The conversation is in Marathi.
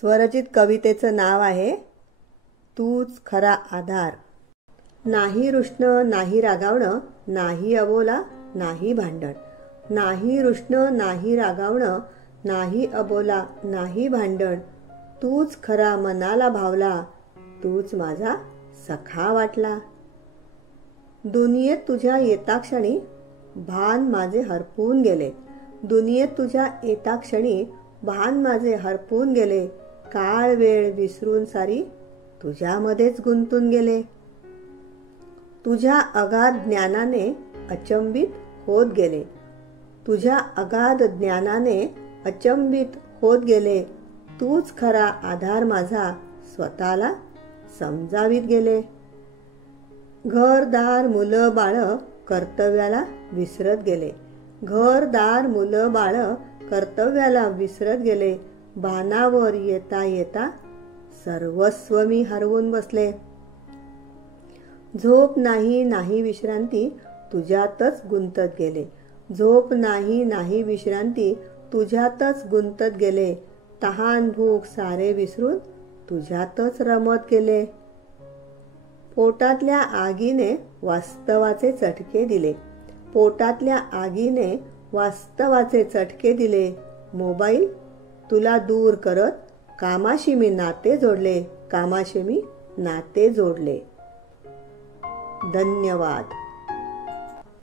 स्वरचित कवितेचं नाव आहे तूच खरा आधार। नाही रुष्ण नाही रागावणं, नाही अबोला नाही भांडण। नाही रुष्ण नाही रागावणं, नाही अबोला नाही भांडण। तूच खरा मनाला भावला, तूच माझा सखा वाटला। दुनियेत तुझ्या येताक्षणी भान माझे हरपून गेले। दुनियेत तुझ्या येताक्षणी भान माझे हरपून गेले। काळ वेळ विसरून सारी तुझ्यामध्येच गुंतून गेले। तुझ्या अगाध ज्ञानाने अचंबित होत गेले। तुझ्या अगाध ज्ञानाने अचंबित होत गेले। तूच खरा आधार माझा स्वतःला समजावीत गेले। घरदार मुलं बाळ कर्तव्याला विसरत गेले। घरदार मुलं बाळ कर्तव्याला विसरत गेले। भानावर येता येता सर्वस्व मी हरवून बसले। झोप नाही नाही विश्रांती तुझ्यातच गुंतत गेले। झोप नाही नाही विश्रांती तुझ्यातच गुंतत गेले। तहान भूक सारे विसरून तुझ्यातच रमत गेले। पोटातल्या आगीने वास्तवाचे चटके दिले। पोटातल्या आगीने वास्तवाचे चटके दिले। मोबाईल तुला दूर करत कामाशी मी नाते जोडले। कामाशी मी नाते जोडले। धन्यवाद।